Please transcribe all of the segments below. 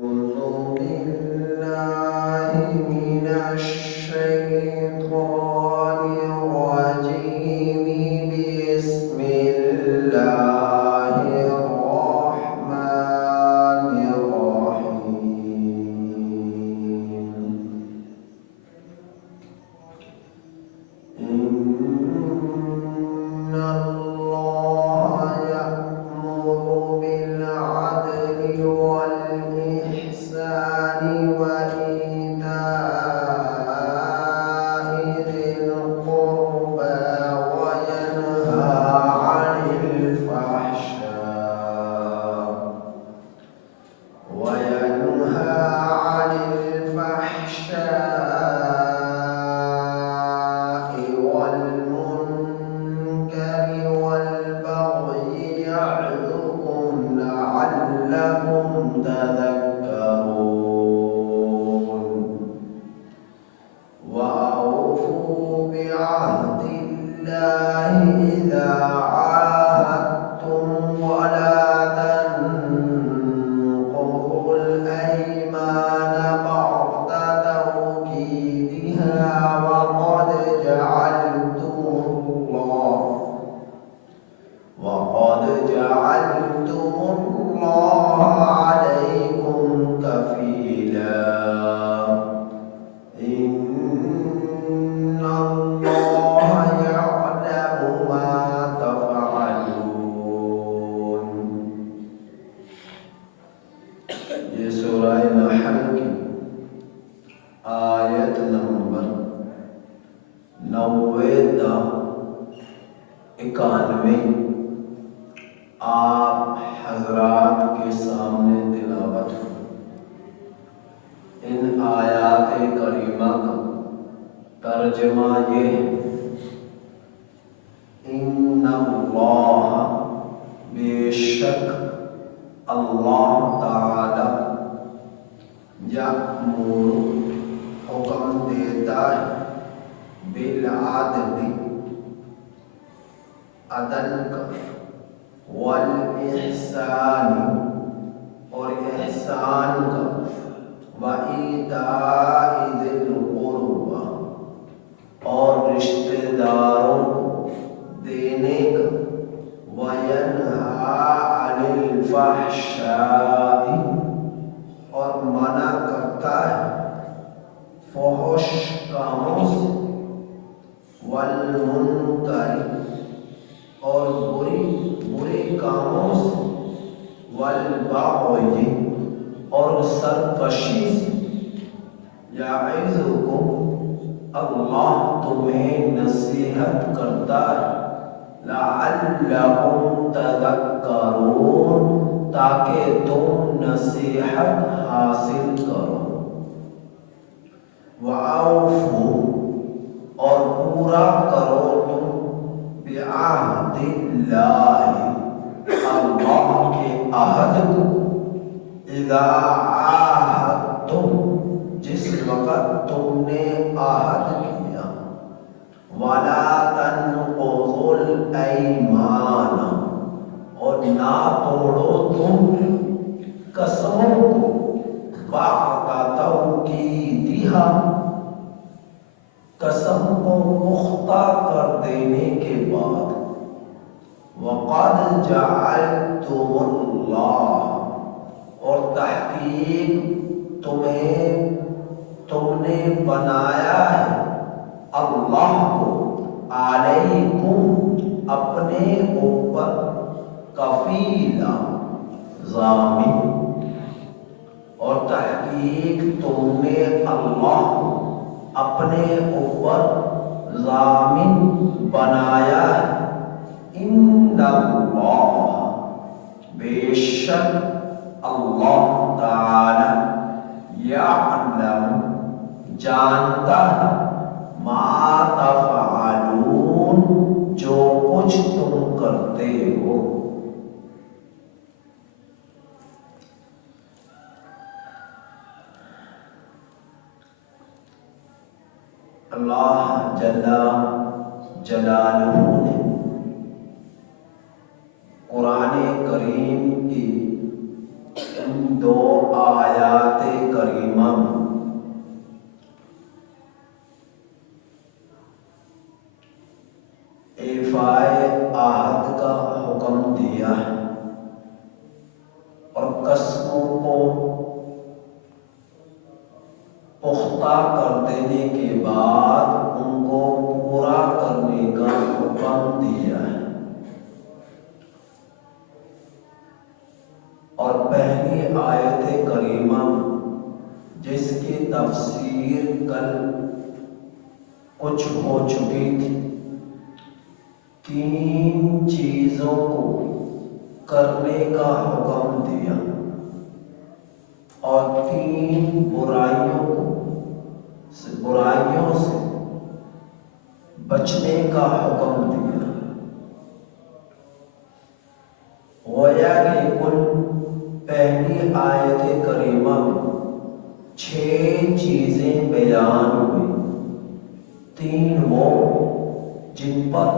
أعوذ بالله من الشيطان الرجيم. بسم الله الرحمن الرحيم. إن الله يأمر بالعدل والإحسان وإيتاء ذي القربى وينهى عن الفحشاء والمنكر والبغي يعظكم لعلكم تذكرون. وأوفوا بعهد الله إذا عاهدتم ولا تنقضوا الأيمان بعد توكيدها وقد جعلتم الله عليكم كفيلا. إن الله يعلم ما تفعلون. یہ سورہ نحل کی آیت نمبر 90 تا 91 آپ حضرات کے سامنے تلاوت ہو. ان آیات کریمہ کا ترجمہ یہ ہے: ان اللہ، بے شک اللہ تعالی، یأمر، حکم دیتا ہے، بالعدل، عدل کا، والإحسان، اور احسان کا، وإیتاء ذی القربى، اور رشتہ داروں کو دینے کا، وینہا عن الفحشاء، اور منع کرتا ہے فحش کاموں سے، والمنکر، اور برے کاموں سے، والبغی، اور سرکشی سے. یعظکم، اللہ تمہیں نصیحت کرتا ہے، لعلکم تذکرون، تاکہ تم نصیحت حاصل کرو. وَأَوْفُوا، اور پورا کرو تم، بعہد اللہ، اللہ کے عہد کو، اذا عاہدتم، جس وقت تم نے عہد کیا، ولا تنقضوا الایمان، اور نہ توڑو تم قسموں کو، بعد توکیدہا، قسم کو پختہ کر دینے کے بعد، وقد جعلتم اللہ، اور تحقیق تم نے بنایا ہے اللہ کو، علیکم، اپنے اوپر، کفیلا، ضامن، اور تحقیق تم نے اللہ کو اپنے اوپر ضامن بنایا ہے. ان اللہ، بے شک اللہ تعالی، یعلم، جانتا ہے، ما تفعلون، جو کچھ تم کرتے ہو. اللہ جل جلالہ نے قرآن کریم کی ان دو آیات پختہ کر دینے کے بعد ان کو پورا کرنے کا حکم دیا ہے۔ اور پہلی آیت کریمہ جس کی تفسیر کل کچھ ہو چکی تھی، 3 چیزوں کو کرنے کا حکم دیا اور 3 برائیوں سے بچنے کا حکم دیا۔ گویا کہ کل پہلی آیت کریمہ میں 6 چیزیں بیان ہوئی، 3 وہ جن پر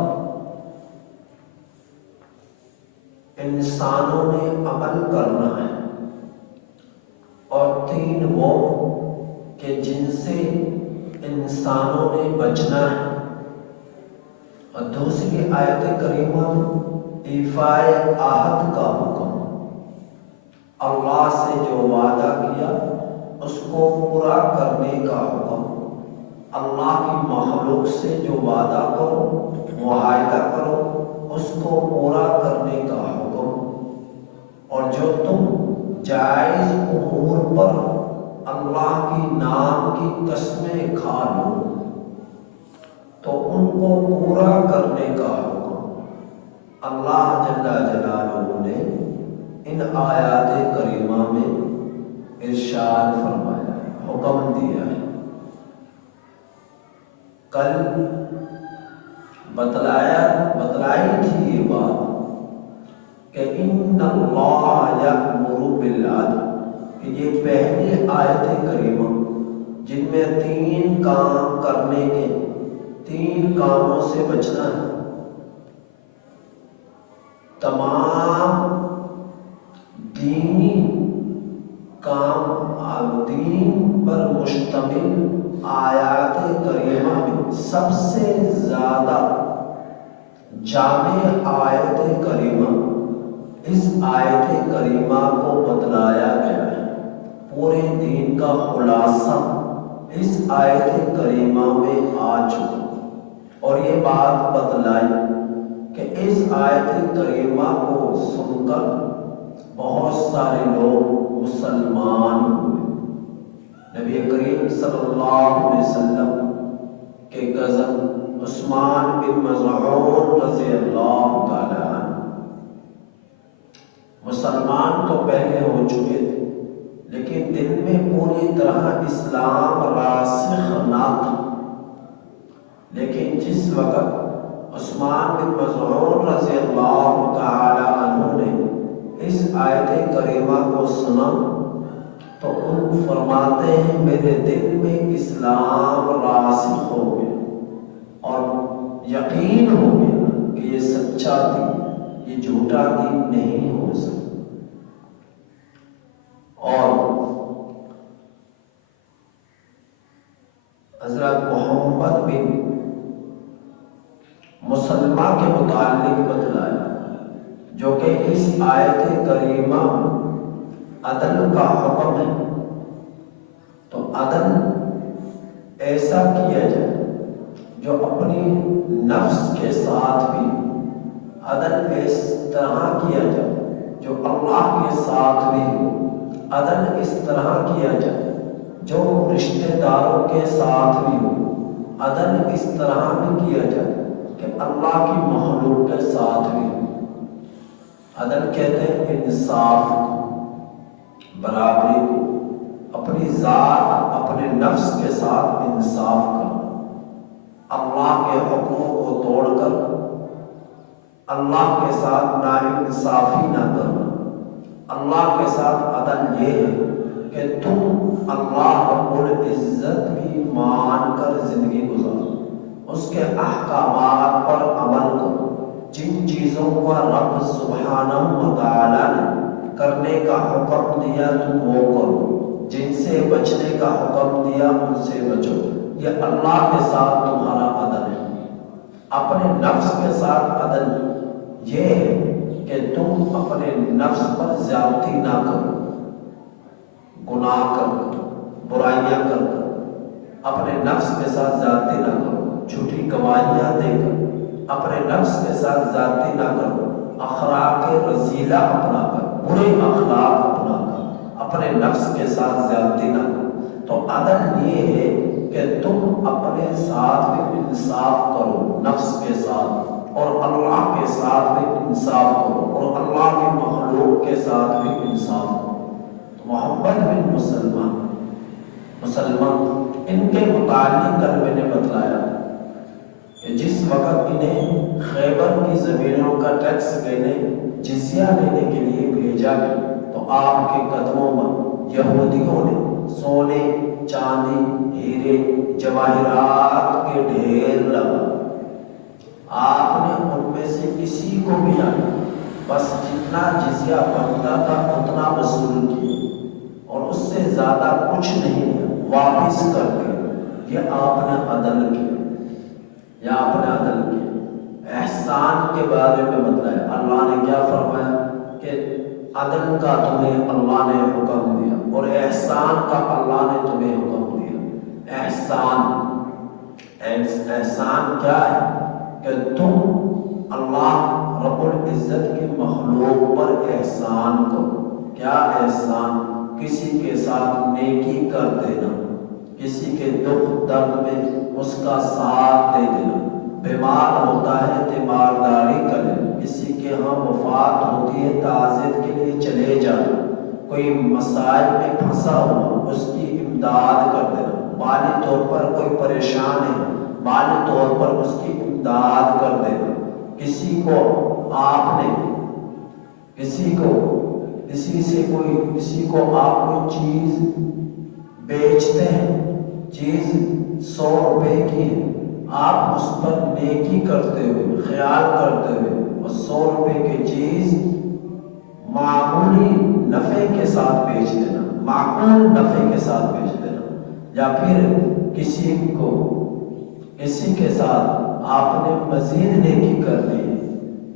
انسانوں نے عمل کرنا ہے اور 3 وہ کہ جن سے انسانوں نے بچنا ہے۔ اور دوسری آیت کریمہ ایفائے عہد کا حکم، اللہ سے جو وعدہ کیا اس کو پورا کرنے کا حکم، اللہ کی مخلوق سے جو وعدہ کرو معاہدہ کرو اس کو پورا کرنے کا حکم، اور جو تم جائز امور پر اللہ کی نام کی قسمیں کھا لو تو ان کو پورا کرنے کا حکم اللہ جل جلالہ نے ان آیات کریمہ میں ارشاد فرمایا ہے، حکم دیا ہے۔ کل بتلائی تھی یہ بات کہ ان اللہ یأمر بالعدل، کہ یہ پہلی آیت کریمہ جن میں 3 کام کرنے کے، 3 کاموں سے بچنا ہے۔ تمام دینی کام دین پر مشتمل آیات کریمہ میں سب سے زیادہ جامع آیت کریمہ اس آیت کریمہ کو بتلایا گیا ہے۔ پورے دین کا خلاصہ اس آیت کریمہ میں آ چکا، اور یہ بات بتلائی کہ اس آیت کریمہ کو سن کر بہت سارے لوگ مسلمان ہوئے۔ نبی کریم صلی اللہ علیہ وسلم کے کزن عثمان بن مظعون رضی اللہ تعالی عنہ مسلمان تو پہلے ہو چکے تھے، لیکن دل میں پوری طرح اسلام راسخ نہ تھا۔ لیکن جس وقت عثمان بن مظعون رضی اللہ تعالی عنہ نے اس آیت کریمہ کو سنا تو ان فرماتے ہیں میرے دل میں اسلام راسخ ہو گیا اور یقین ہو گیا کہ یہ سچا دین، یہ جھوٹا دین نہیں ہو سکتا۔ اور حضرت محمد بن مسلمہ کے متعلق بتلایا جو کہ اس آیت کریمہ عدل کا حکم ہے، تو عدل ایسا کیا جائے جو اپنی نفس کے ساتھ بھی، عدل اس طرح کیا جائے جو اللہ کے ساتھ بھی ہو، عدل اس طرح کیا جائے جو رشتہ داروں کے ساتھ بھی ہو، عدل اس طرح بھی کیا جائے کہ اللہ کی مخلوق کے ساتھ بھی ہو۔ عدل کہتے ہیں انصاف کو، برابری کو، اپنی ذات اپنے نفس کے ساتھ انصاف کرنا، اللہ کے حکموں کو توڑ کر اللہ کے ساتھ ناانصافی نہ کرنا۔ اللہ کے ساتھ عدل یہ ہے کہ تم اللہ رب العزت بھی مان کر زندگی گزارو، اس کے احکامات پر عمل کرو، جن چیزوں کا رب سبحانہ وتعالی نے کرنے کا حکم دیا تم وہ کرو، جن سے بچنے کا حکم دیا ان سے بچو۔ یہ اللہ کے ساتھ تمہارا عدل ہے۔ اپنے نفس کے ساتھ عدل یہ ہے کہ تم اپنے نفس پر زیادتی نہ کرو، گناہ کر کر، برائیاں کر کر، اپنے نفس کے ساتھ زیادتی نہ کرو، جھوٹی گواہیاں دے کر اپنے نفس کے ساتھ زیادتی نہ کرو، اخلاق رذیلہ اپنا کر، برے اخلاق اپنا کر اپنے نفس کے ساتھ زیادتی نہ کرو۔ تو عدل یہ ہے کہ تم اپنے ساتھ بھی انصاف کرو، نفس کے ساتھ اور اللہ کے ساتھ بھی انصاف کرو اور اللہ کی مخلوق کے ساتھ بھی انصاف کرو۔ تو محمد بن مسلمان ان کے متعلق کل میں نے بتلایا کہ جس وقت انہیں خیبر کی زمینوں کا ٹیکس دینے، جزیہ لینے کے لیے بھیجا گیا تو آپ کے قدموں میں یہودیوں نے سونے، چاندی، ہیرے، جواہرات کے ڈھیر لگا۔ آپ نے ان میں سے کسی کو بھی نہ، بس جتنا جزیہ بنتا تھا اتنا وصول کیا اور اس سے زیادہ کچھ نہیں دیا، واپس کر دیا۔ یہ آپ نے عدل کیا، احسان کے بارے میں بتلایا۔ اللہ نے کیا فرمایا کہ عدل کا تمہیں اللہ نے حکم دیا اور احسان کا اللہ نے تمہیں حکم دیا۔ احسان کیا ہے کہ تم اللہ رب العزت کی مخلوق پر احسان کرو۔ کیا احسان؟ کسی کے ساتھ نیکی کر دینا، کسی کے دکھ درد میں اس کا ساتھ دے دینا، بیمار ہوتا ہے تیمارداری کرے، کسی کے ہاں وفات ہوتی ہے تعزیت کے لیے چلے جانا، کوئی مسائل میں پھنسا ہوا اس کی امداد کر دینا، مالی طور پر کوئی پریشان ہے مالی طور پر اس کی امداد کر دینا۔ کسی کو آپ نے کسی کو آپ کوئی چیز بیچتے ہیں، چیز 100 روپے کی ہے، آپ اس پر نیکی کرتے ہوئے، خیال کرتے ہوئے اور 100 روپے کی چیز معمولی نفع کے ساتھ بیچ دینا، معقول نفع کے ساتھ بیچ دینا، یا پھر کسی کے ساتھ آپ نے مزید نیکی کر دی،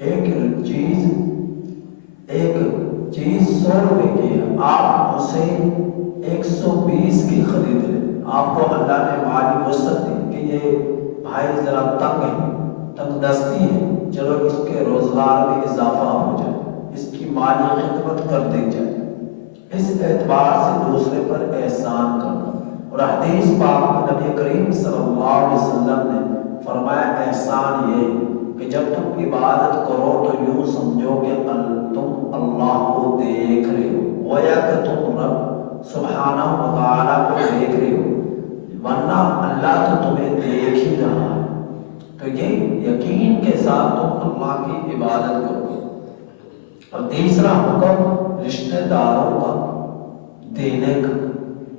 ایک چیز 100 روپے کی ہے، آپ اسے 120 کی خرید لیں۔ آپ کو اللہ نے مالی وسعت دی کہ یہ بھائی ذرا تنگ دستی ہے، چلو اس کے روزگار میں اضافہ ہو جائے، اس کی مالی خدمت کر دی جائے، اس اعتبار سے دوسرے پر احسان کرنا۔ اور حدیث پاک نبی کریم صلی اللہ علیہ وسلم نے فرمایا احسان یہ کہ جب تم عبادت کرو تو یوں سمجھو کہ تم اللہ کو دیکھ رہے ہو، گویا کہ تم رب سبحانہ و تعالیٰ کو دیکھ رہے ہو، ورنہ اللہ تو تمہیں دیکھ ہی رہا ہے۔ تو یہ یقین کے ساتھ تم اللہ کی عبادت کرو۔ اور تیسرا حکم رشتہ داروں کا دینے کا،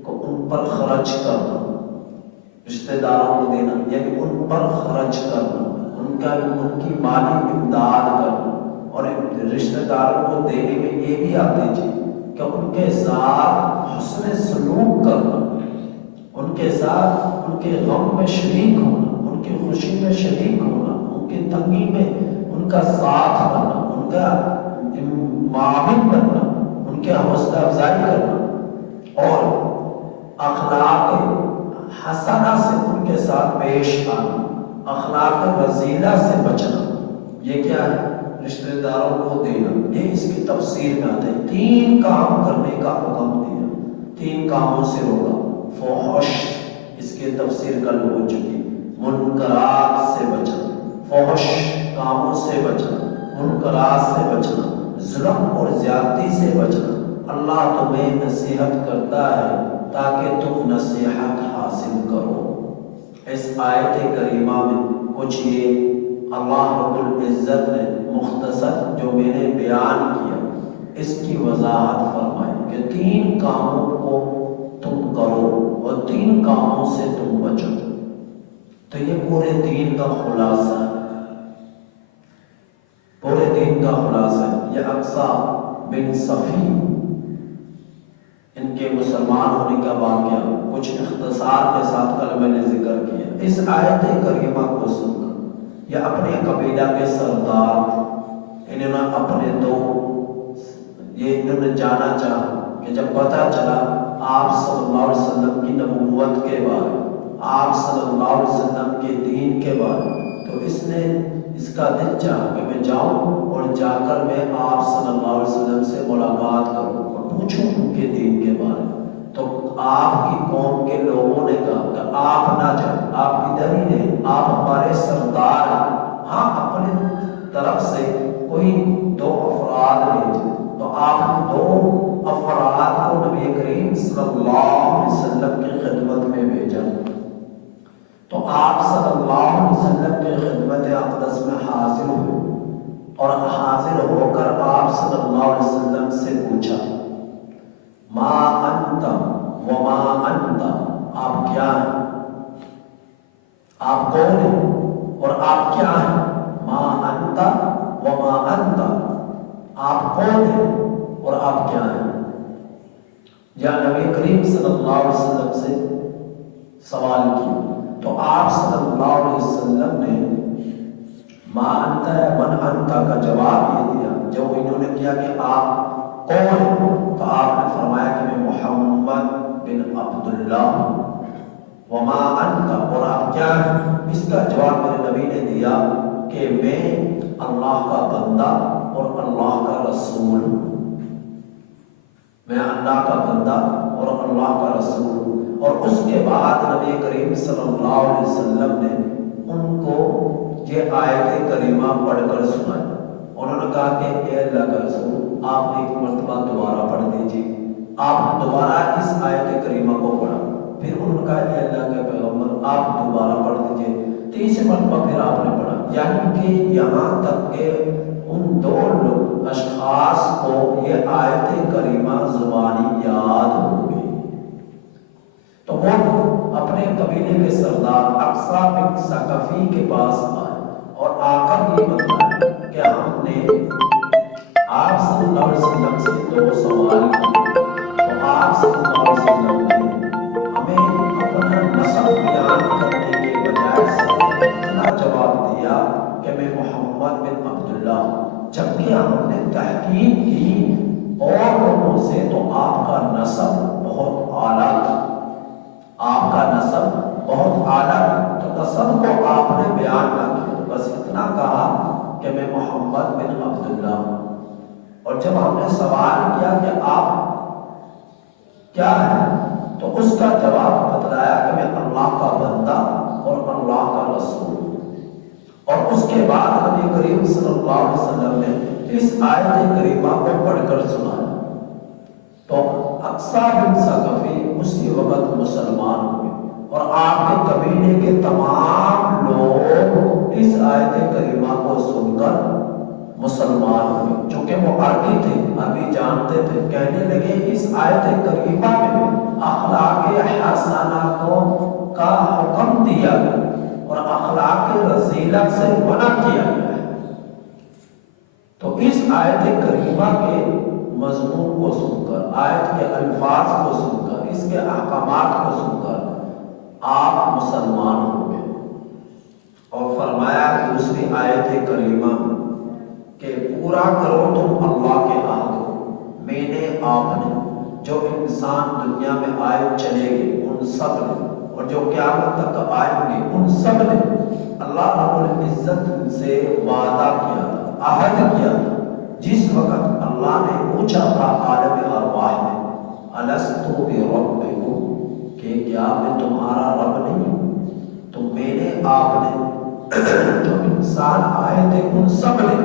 کو ان پر خرچ کرنا، رشتہ داروں کو دینا یعنی ان پر خرچ کرنا، ان کی مالی امداد کرنا۔ اور رشتہ داروں کو دینے میں یہ بھی آپ دیجیے کہ ان کے ساتھ حسن سلوک کرنا، ان کے ساتھ ان کے غم میں شریک ہونا، ان کی خوشی میں شریک ہونا، ان کی تنگی میں ان کا ساتھ بننا، ان کا معاون بننا، ان کے حوصلہ افزائی کرنا اور اخلاق حسنہ سے ان کے ساتھ پیش آنا، اخلاق رذیلہ سے بچنا۔ یہ کیا ہے؟ رشتہ داروں کو دینا۔ یہ اس کی تفسیر میں آتا ہے، 3 کام کرنے کا حکم دیا، 3 کاموں سے روکا۔ فحش، اس کی تفسیر کل ہو چکی، منکرات سے بچنا، فحش کاموں سے بچنا، منکرات سے بچنا، ظلم اور زیادتی سے بچنا۔ اللہ تمہیں نصیحت کرتا ہے تاکہ تم نصیحت حاصل کرو۔ اس آیت کریمہ میں کچھ یہ اللہ رب العزت نے مختصر جو میں نے بیان کیا اس کی وضاحت فرمائی کہ 3 کاموں کو تم کرو اور 3 کاموں سے تم بچو۔ تو یہ پورے دین کا خلاصہ ہے، پورے دین کا خلاصہ ہے۔ یہ اقصا بن صفی ان کے مسلمان ہونے کا واقعہ کچھ اختصار کے ساتھ کل میں نے ذکر کیا۔ اس آیت کریمہ کو سن کر یہ اپنے قبیلہ کے سردار، انہوں نے اپنے انہوں نے جانا چاہا کہ جب پتہ چلا آپ صلی اللہ علیہ وسلم کی نبوت کے بارے، آپ صلی اللہ علیہ وسلم کے دین کے بارے، تو اس کا دل چاہا کہ میں جاؤں اور جا کر میں آپ صلی اللہ علیہ وسلم سے ملاقات کروں اور پوچھوں ان کے دین کے بارے میں۔ تو آپ کی قوم کے لوگوں نے کہا کہ آپ نہ جائیں، آپ ادھر ہی رہیں، آپ ہمارے سردار ہیں۔ ہاں اپنے طرف سے کوئی 2 افراد نہیں تھے، تو آپ 2 افراد کو نبی کریم صلی اللہ علیہ وسلم کی خدمت میں بھیجا۔ تو آپ صلی اللہ علیہ وسلم کی خدمت اقدس میں حاضر ہوئے اور حاضر ہو کر آپ صلی اللہ علیہ وسلم سے پوچھا، ما انت وما انت، آپ کیا ہیں، آپ کون ہیں اور آپ کیا ہیں؟ ما انت وما انت، آپ کون ہیں اور آپ کیا ہیں؟ یا نبی کریم صلی اللہ علیہ وسلم سے سوال کیا، تو آپ صلی اللہ علیہ وسلم نے ما انت من انت کا جواب یہ دیا۔ جب انہوں نے کیا کہ آپ کون ہیں، تو آپ نے فرمایا کہ میں محمد بن عبداللہ، وما انت، اور آپ کیا ہیں؟ اس کا جواب میرے نبی نے دیا کہ میں اللہ کا بندہ اور اللہ کا رسول ہوں، میں اللہ کا بندہ اور اللہ کا رسول ہوں۔ اور اس کے بعد نبی کریم صلی اللہ علیہ وسلم نے ان کو یہ آیت کریمہ پڑھ کر سنائی۔ انہوں نے کہا کہ اے اللہ کا رسول، آپ ایک مرتبہ دوبارہ پڑھ دیجیے۔ آپ دوبارہ اس آیت کریمہ کو پڑھا، پھر انہوں نے کہا اے اللہ کے پیغمبر آپ دوبارہ پڑھ دیجیے۔ تیسری مرتبہ پھر آپ نے پڑھا، یعنی کہ یہاں تک کہ ان 2 اشخاص کو یہ آیت کریمہ زبانی یاد ہو گئی۔ تو وہ اپنے قبیلے کے سردار اقصا بن ثقفی کے پاس آئے اور آ کر یہ بتایا کہ ہم نے آپ صلی اللہ علیہ وسلم سے 2 سوال کیے، تو آپ صلی اللہ علیہ وسلم نے ہمیں اپنا نسب بیان کرنے کے بجائے صرف اتنا جواب دیا کہ میں محمد بن عبداللہ، جبکہ ہم نے تحقیق کی اور لوگوں سے تو آپ کا نسب بہت اعلیٰ تھا، آپ کا نسب بہت اعلیٰ، تو نسب کو آپ نے بیان نہ کیا، بس اتنا کہا کہ میں محمد بن عبداللہ ہوں۔ اور جب ہم نے سوال کیا کہ آپ کیا ہیں، تو اس کا جواب بتلایا کہ میں اللہ کا بندہ اور اللہ کا رسول ہوں۔ اور اس کے بعد نبی کریم صلی اللہ علیہ وسلم نے اس آیت کریمہ کو پڑھ کر سنایا، تو اقصا بن ثقفی اسی وقت مسلمان ہوئے اور آپ کے قبیلے کے تمام لوگ اس آیت کریمہ کو سن کر مسلمان ہوئے، چونکہ وہ عربی تھے، عربی جانتے تھے۔ کہنے لگے اس آیت کریمہ میں اخلاق حسنہ کا حکم دیا گیا اور اخلاق رذیلہ سے منع کیا گیا ہے۔ تو اس آیت کریمہ کے مضمون کو سن کر، آیت کے الفاظ کو سن کر، اس کے احکامات کو سن کر آپ مسلمان ہو گئے۔ اور فرمایا دوسری آیت کریمہ کہ پورا کرو تم اللہ کے عہد کو، میں نے آپ نے، جو انسان دنیا میں آئے چلے گئے ان سب نے، اور جو قیامت تک آئیں گے ان سب نے اللہ رب العزت سے وعدہ کیا، عہد کیا۔ جس وقت اللہ نے پوچھا تھا عالم ارواح میں، الست بربکم، کہ کیا میں تمہارا رب نہیں ہوں؟ تو میں نے آپ نے جو انسان آئے تھے ان سب نے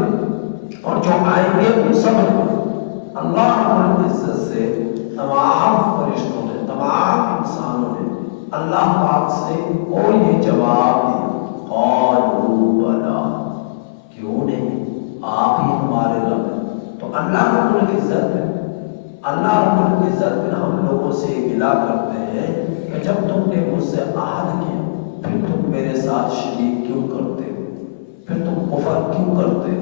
اور جو آئیں گے ان سب نے اللہ رب العزت سے، تمام فرشتوں نے، تمام انسانوں نے اللہ پاک سے اور یہ جواب دیا، قالوا بلا، کیوں نہیں، آپ ہی ہمارے رب ہیں۔ تو اللہ رب العزت ہم لوگوں سے گلا کرتے ہیں کہ جب تم نے مجھ سے عہد کیا پھر تم میرے ساتھ شریک کیوں کرتے ہو، پھر تم کفر کیوں کرتے ہو،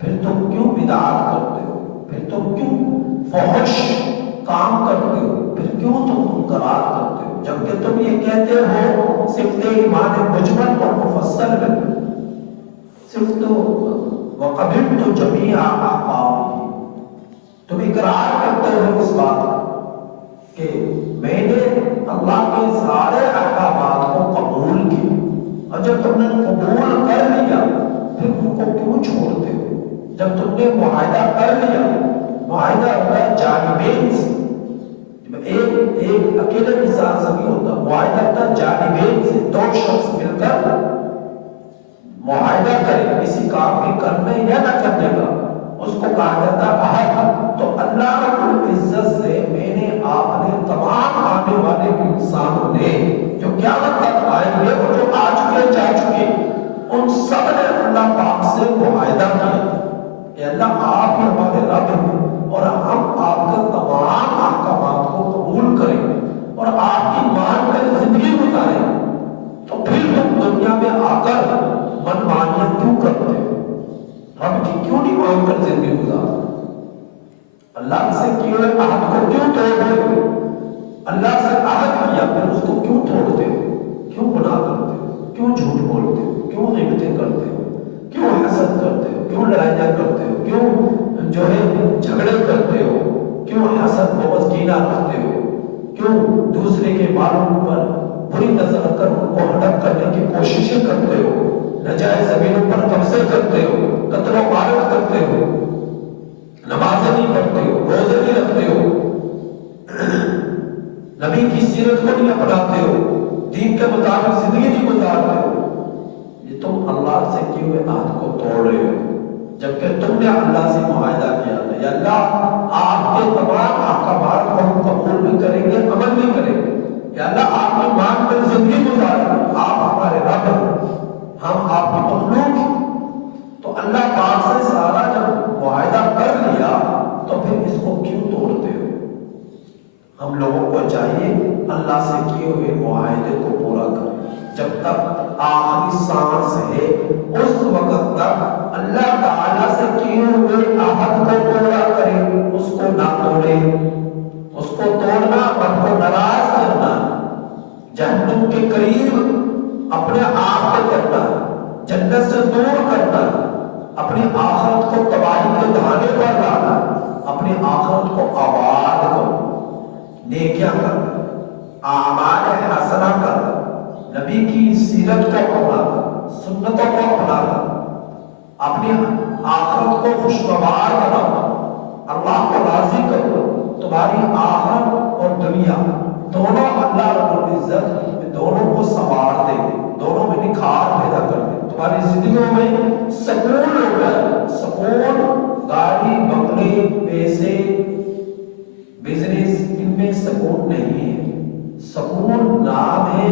پھر تم کیوں بدعت کرتے ہو، پھر تم کیوں فحش کام کرتے ہو، پھر کیوں تم منکرات کرتے ہو، جبکہ تم یہ کہتے ہو صفت ایمان مجمل اور مفصل میں، صفت وقبلت جمیع احکامہ، تم اقرار کرتے ہو اس بات کہ میں نے اللہ کے سارے احکامات اور جب تم نے قبول کر لیا پھر ان کو کیوں چھوڑتے ہو؟ جب تم نے معاہدہ کر لیا، معاہدہ ہوتا ہے جانبین سے، ایک اکیلے انسان سے نہیں ہوتا، معاہدہ ہوتا ہے جانبین سے، دو شخص مل کر معاہدہ کرے کسی کام کے کرنے یا نہ کرنے کا، اس کو کہا جاتا ہے عہد۔ تو اللہ رب العزت سے میں نے آپ نے تمام آنے والے انسانوں نے جو قیامت تک آئیں گے اور جو آ چکے جا چکے، ان سب نے اللہ پاک سے معاہدہ کیا کہ اللہ آپ ہی ہمارے رب ہیں اور ہم آپ کے تمام احکامات کو قبول کریں اور آپ کی مان کر زندگی گزاریں۔ تو پھر تم دنیا میں آ کر منمانیاں کیوں کرتے ہو؟ رب کی کیوں نہیں مان کر زندگی گزارتے؟ اللہ سے کیے ہوئے عہد کو کیوں توڑتے ہو؟ اللہ سے عہد کیا پھر اس کو کیوں توڑتے ہو؟ کیوں گناہ کرتے ہو؟ کیوں جھوٹ بولتے ہو؟ کیوں غیبتیں کرتے ہو؟ کیوں حسد کرتے ہو؟ کیوں لڑائیاں کرتے ہو؟ کیوں جو ہے جھگڑے کرتے ہو؟ کیوں حسد بغض کینہ رکھتے ہو؟ کیوں دوسرے کے بالوں پر بری نظر رکھ کر ان کو ہڑپ کرنے کی کوششیں کرتے ہو؟ نجائز زمینوں پر قبضے کرتے ہو، قتل و غارت کرتے ہو، نمازیں نہیں پڑھتے ہو، روزے نہیں رکھتے ہو، نبی کی سیرت کو نہیں اپناتے ہو، دین کے مطابق زندگی نہیں گزارتے ہو؟ یہ تم اللہ سے کیے ہوئے عہد کو توڑ رہے ہو، جبکہ تم نے اللہ سے معاہدہ کیا تھا یا اللہ آپ کے تمام احکامات کو ہم قبول بھی کریں گے، عمل بھی کریں گے، یا اللہ آپ کی مان کر زندگی گزاریں، آپ ہمارے رب ہیں، ہم آپ کی مخلوق ہیں۔ تو اللہ پاک سے سارا جب معاہدہ کر لیا تو پھر اس کو کیوں توڑتے ہو؟ ہم لوگوں کو چاہیے اللہ سے کیے ہوئے معاہدے کو پورا کریں، جب تک آخری سانس ہے اس وقت تک اللہ تعالیٰ سے کیے ہوئے عہد کو پورا کریں، اس کو نہ توڑیں۔ اس کو توڑنا رب کو ناراض کرنا، جہنم کے قریب اپنے آپ کو کرنا، جنت سے دور کرنا، اپنی آخرت کو تباہی کے دہانے پر لانا، اپنی آخرت کو آباد کرو، نیکیاں کر، اعمال حسنہ کر، نبی کی سیرت کو اپنا کر، سنتوں کو اپنا کر، اپنی آخرت کو خوشگوار بناؤ، اللہ کو راضی کرو۔ تمہاری آخرت اور دنیا دونوں اللہ رب العزت دونوں کو سنوار دے، دونوں میں نکھار پیدا کر دے، تمہاری زندگیوں میں سکون ہوگا۔ سکون گاڑی بنگلے پیسے بزنس ان میں سکون نہیں ہے، سکون نام ہے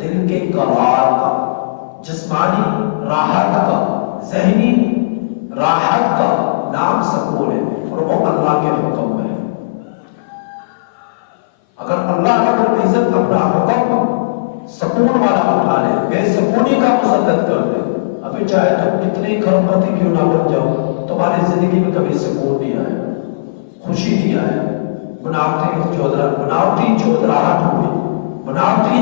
دل کے قرار کا، جسمانی راحت کا، ذہنی راحت کا نام سکون ہے، اور وہ اللہ کے حکم میں ہے۔ اگر اللہ رب العزت اپنا حکم سکون والا اٹھا لے، بے سکونی کا مسدد کر دے، ابھی چاہے تم کتنے کروڑپتی کیوں نہ بن جاؤ، تمہاری زندگی میں کبھی سکون نہیں آئے، خوشی نہیں آئے، بناوٹی چودراہٹ ہوگی، بناوٹی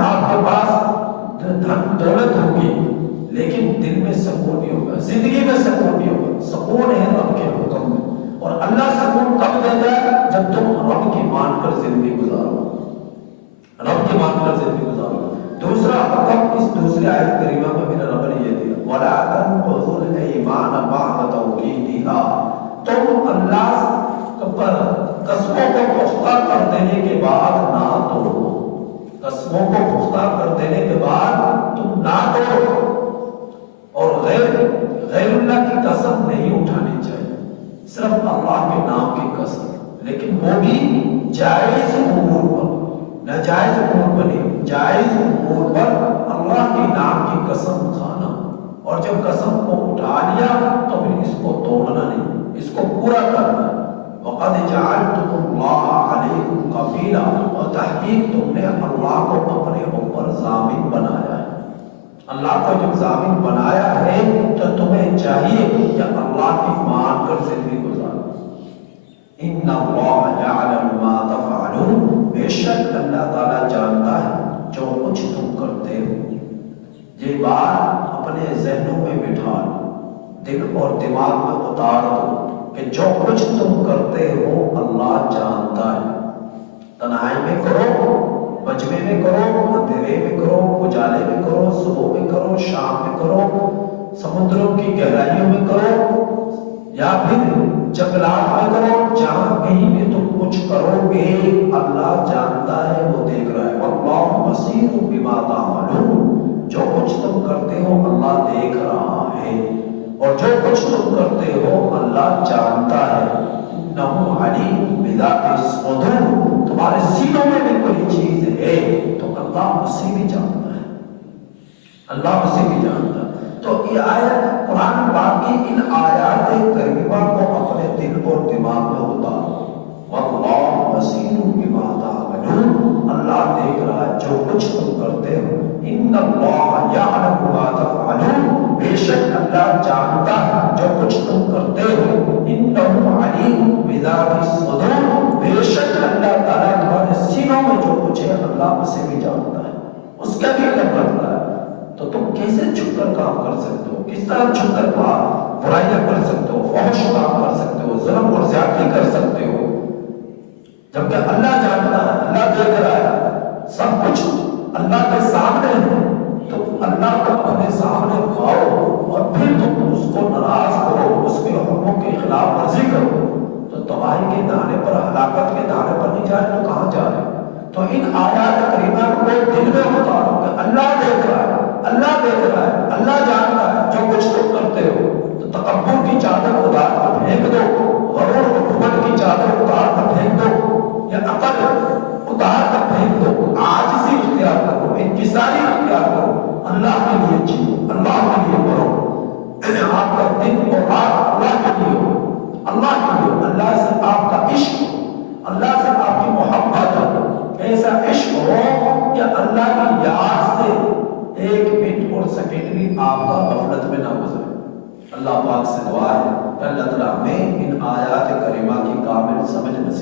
آپ کے پاس دھن دولت ہوگی، لیکن دل میں سکون نہیں ہوگا، زندگی میں سکون نہیں ہوگا۔ سکون ہے رب کے حکم میں، اور اللہ سکون کب دیتا ہے؟ جب تم رب کی مان کر زندگی گزارو، رب کی مان کر زندگی گزارو۔ دوسرا حکم اس دوسری آیت کریمہ میں میرا رب نے یہ دیا، وَلَا تَنقُضُوا الْأَيْمَانَ بَعْدَ تَوْكِيدِهَا، تم اللہ پر قسموں کو پختہ کر دینے کے بعد نہ توڑو، قسموں کو پختہ کر دینے کے بعد تم نہ توڑو، اور غیر اللہ کی قسم نہیں اٹھانی چاہیے، صرف اللہ کے نام کی قسم، لیکن وہ بھی جائز امور پر، ناجائز امور پر نہیں، جائز امور پر اللہ کے نام کی قسم کھانا، اور جب قسم کو اٹھا لیا تو پھر اس کو توڑنا نہیں، اس کو پورا کرنا۔ وَقَدْ جَعَلْتُمُ اللَّهَ عَلَيْكُمْ كَفِيلًا، اور تحقیق تم نے اللہ کو اپنے اوپر ضامن بنایا ہے۔ اللہ کو جب ضامن بنایا ہے تو تمہیں چاہیے کہ اللہ کی مان کر زندگی گزارو۔ إِنَّ اللَّهَ يَعْلَمُ مَا تَفْعَلُونَ، بے شک اللہ تعالیٰ جانتا ہے جو کچھ تم کرتے ہو۔ یہ بات اپنے ذہنوں میں بٹھا لو، دل اور دماغ میں اتار دو کہ جو کچھ تم کرتے ہو اللہ جانتا ہے۔ تنہائی میں کرو، مجمع میں کرو، اندھیرے میں کرو، اجالے میں کرو، صبح میں کرو، شام میں کرو، سمندروں کی گہرائیوں میں کرو یا پھر جنگلات میں کرو، جہاں کہیں بھی تم کچھ کرو گے اللہ جانتا ہے، وہ دیکھ رہا ہے۔ واللہ بصیر بما تعملون، جو کچھ تم کرتے ہو اللہ دیکھ رہا ہے، اور جو کچھ تم کرتے ہو اللہ جانتا ہے۔ انہ علیم بذات الصدور، تمہارے سینوں میں بھی کوئی چیز ہے تو اللہ اسے بھی جانتا ہے، اللہ اسے بھی جانتا ہے۔ تو یہ آیت قرآن پاک کی ان آیات کریمہ کو اپنے دل اور دماغ میں اتارو۔ واللہ بصیر بما تعملون، اللہ دیکھ رہا ہے جو کچھ تم کرتے ہو۔ ان اللہ یعلم ما تفعلون، بے شک اللہ جانتا ہے جو کچھ تم کرتے ہو۔ انہ علیم بذات الصدور، بے شک اللہ تعالیٰ تمہارے سینوں میں جو کچھ ہے اللہ اسے بھی جانتا ہے، اس کا بھی علم رکھتا ہے۔ تو تم کیسے چھپ کر کام کر سکتے ہو؟ کس طرح چھپ کر برائیاں کر سکتے ہو، فحش کام کر سکتے ہو، ظلم اور زیادتی کر سکتے ہو، جبکہ اللہ جانتا ہے، اللہ دیکھ رہا ہے، سب کچھ اللہ کے سامنے ہے۔ تو اللہ کو اپنے سامنے کھاؤ اور پھر تم اس کو ناراض کرو، اس کے حکموں کے خلاف ورزی کرو، تو تباہی کے دانے پر، ہلاکت کے دانے پر نہیں جائے تو کہاں جا رہے؟ تو ان آیات کریمہ کو دل میں اتارو کہ اللہ دیکھ رہا ہے، اللہ دیکھ رہا ہے، اللہ جانتا ہے جو کچھ تم کرتے ہو۔ تو تکبر کی چادر اتار کر پھینک دو، غرور و کفر کی چادر اتار کر پھینک دو، یا عقل اتار کر پھینک دو، عاجزی اختیار کرو، انکساری اختیار کرو، اللہ کے لیے جیو، اللہ کے لیے مرو۔ آپ کا دن اور رات اللہ کے لیے ہو، اللہ کے لیے ہو، اللہ سے آپ کا عشق ہو، اللہ سے آپ کی محبت ہو، ایسا عشق ہو کہ اللہ کی یاد سے ایک منٹ اور سیکنڈ بھی آپ کا غفلت میں نہ گزرے۔ اللہ پاک سے دعا ہے کہ اللہ تعالیٰ ہمیں ان آیات کریمہ کی کامل سمجھ نصیب